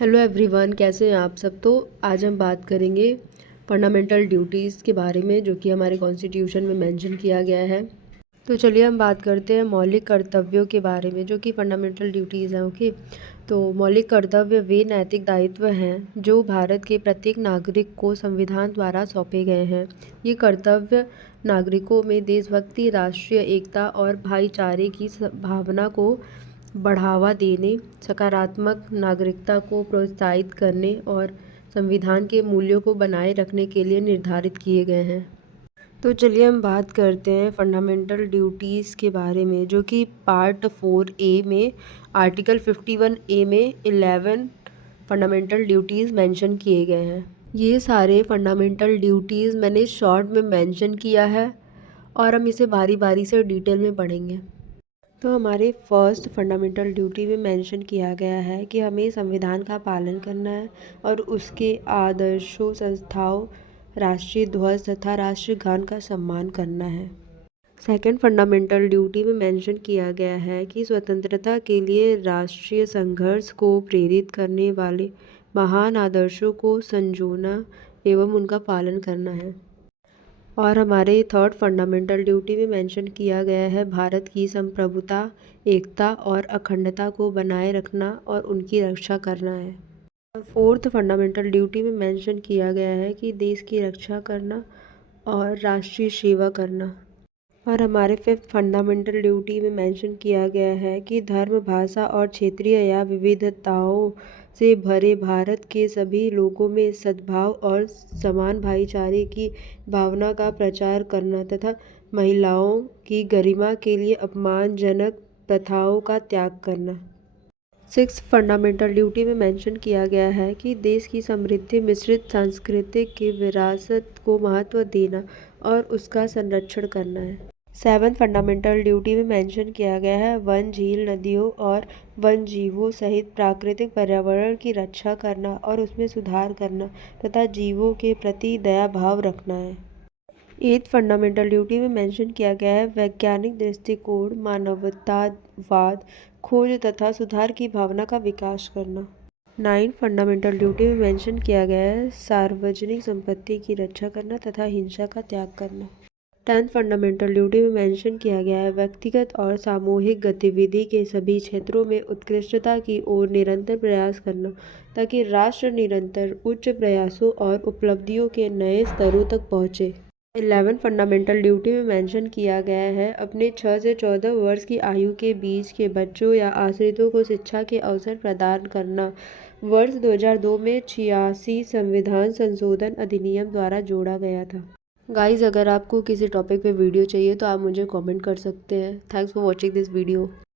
Hello everyone, कैसे हैं आप सब। तो आज हम बात करेंगे फंडामेंटल ड्यूटीज़ के बारे में, जो कि हमारे कॉन्स्टिट्यूशन में मेंशन किया गया है। तो चलिए हम बात करते हैं मौलिक कर्तव्यों के बारे में, जो कि फंडामेंटल ड्यूटीज़ हैं। ओके, तो मौलिक कर्तव्य वे नैतिक दायित्व हैं जो भारत के प्रत्येक नागरिक को संविधान द्वारा सौंपे गए हैं। ये कर्तव्य नागरिकों में देशभक्ति, राष्ट्रीय एकता और भाईचारे की भावना को बढ़ावा देने, सकारात्मक नागरिकता को प्रोत्साहित करने और संविधान के मूल्यों को बनाए रखने के लिए निर्धारित किए गए हैं। तो चलिए हम बात करते हैं फंडामेंटल ड्यूटीज़ के बारे में, जो कि पार्ट 4A में आर्टिकल 51A में 11 फंडामेंटल ड्यूटीज़ मेंशन किए गए हैं। ये सारे फंडामेंटल ड्यूटीज़ मैंने शॉर्ट में मेंशन किया है और हम इसे बारी बारी से डिटेल में पढ़ेंगे। तो हमारे फर्स्ट फंडामेंटल ड्यूटी में मेंशन किया गया है कि हमें संविधान का पालन करना है और उसके आदर्शों, संस्थाओं, राष्ट्रीय ध्वज तथा राष्ट्रगान का सम्मान करना है। सेकंड फंडामेंटल ड्यूटी में मेंशन किया गया है कि स्वतंत्रता के लिए राष्ट्रीय संघर्ष को प्रेरित करने वाले महान आदर्शों को संजोना एवं उनका पालन करना है। और हमारे थर्ड फंडामेंटल ड्यूटी में मेंशन किया गया है भारत की संप्रभुता, एकता और अखंडता को बनाए रखना और उनकी रक्षा करना है। और फोर्थ फंडामेंटल ड्यूटी में मेंशन किया गया है कि देश की रक्षा करना और राष्ट्रीय सेवा करना। और हमारे फिफ्थ फंडामेंटल ड्यूटी में मेंशन किया गया है कि धर्म, भाषा और क्षेत्रीय या विविधताओं से भरे भारत के सभी लोगों में सद्भाव और समान भाईचारे की भावना का प्रचार करना तथा महिलाओं की गरिमा के लिए अपमानजनक प्रथाओं का त्याग करना। सिक्स फंडामेंटल ड्यूटी में मेंशन किया गया है कि देश की समृद्ध मिश्रित सांस्कृतिक की विरासत को महत्व देना और उसका संरक्षण करना है। सेवन फंडामेंटल ड्यूटी में मेंशन किया गया है वन, झील, नदियों और वन जीवों सहित प्राकृतिक पर्यावरण की रक्षा करना और उसमें सुधार करना तथा जीवों के प्रति दया भाव रखना है। एथ फंडामेंटल ड्यूटी में मेंशन किया गया है वैज्ञानिक दृष्टिकोण, मानवतावाद, खोज तथा सुधार की भावना का विकास करना। नाइन फंडामेंटल ड्यूटी में मेंशन किया गया है सार्वजनिक संपत्ति की रक्षा करना तथा हिंसा का त्याग करना। टेंथ फंडामेंटल ड्यूटी में मेंशन किया गया है व्यक्तिगत और सामूहिक गतिविधि के सभी क्षेत्रों में उत्कृष्टता की ओर निरंतर प्रयास करना ताकि राष्ट्र निरंतर उच्च प्रयासों और उपलब्धियों के नए स्तरों तक पहुँचे। 11 फंडामेंटल ड्यूटी में मेंशन किया गया है अपने 6 से 14 वर्ष की आयु के बीच के बच्चों या आश्रितों को शिक्षा के अवसर प्रदान करना। वर्ष 2002 में 86 संविधान संशोधन अधिनियम द्वारा जोड़ा गया था। गाइज़, अगर आपको किसी टॉपिक पे वीडियो चाहिए तो आप मुझे कमेंट कर सकते हैं। Thanks for watching this video.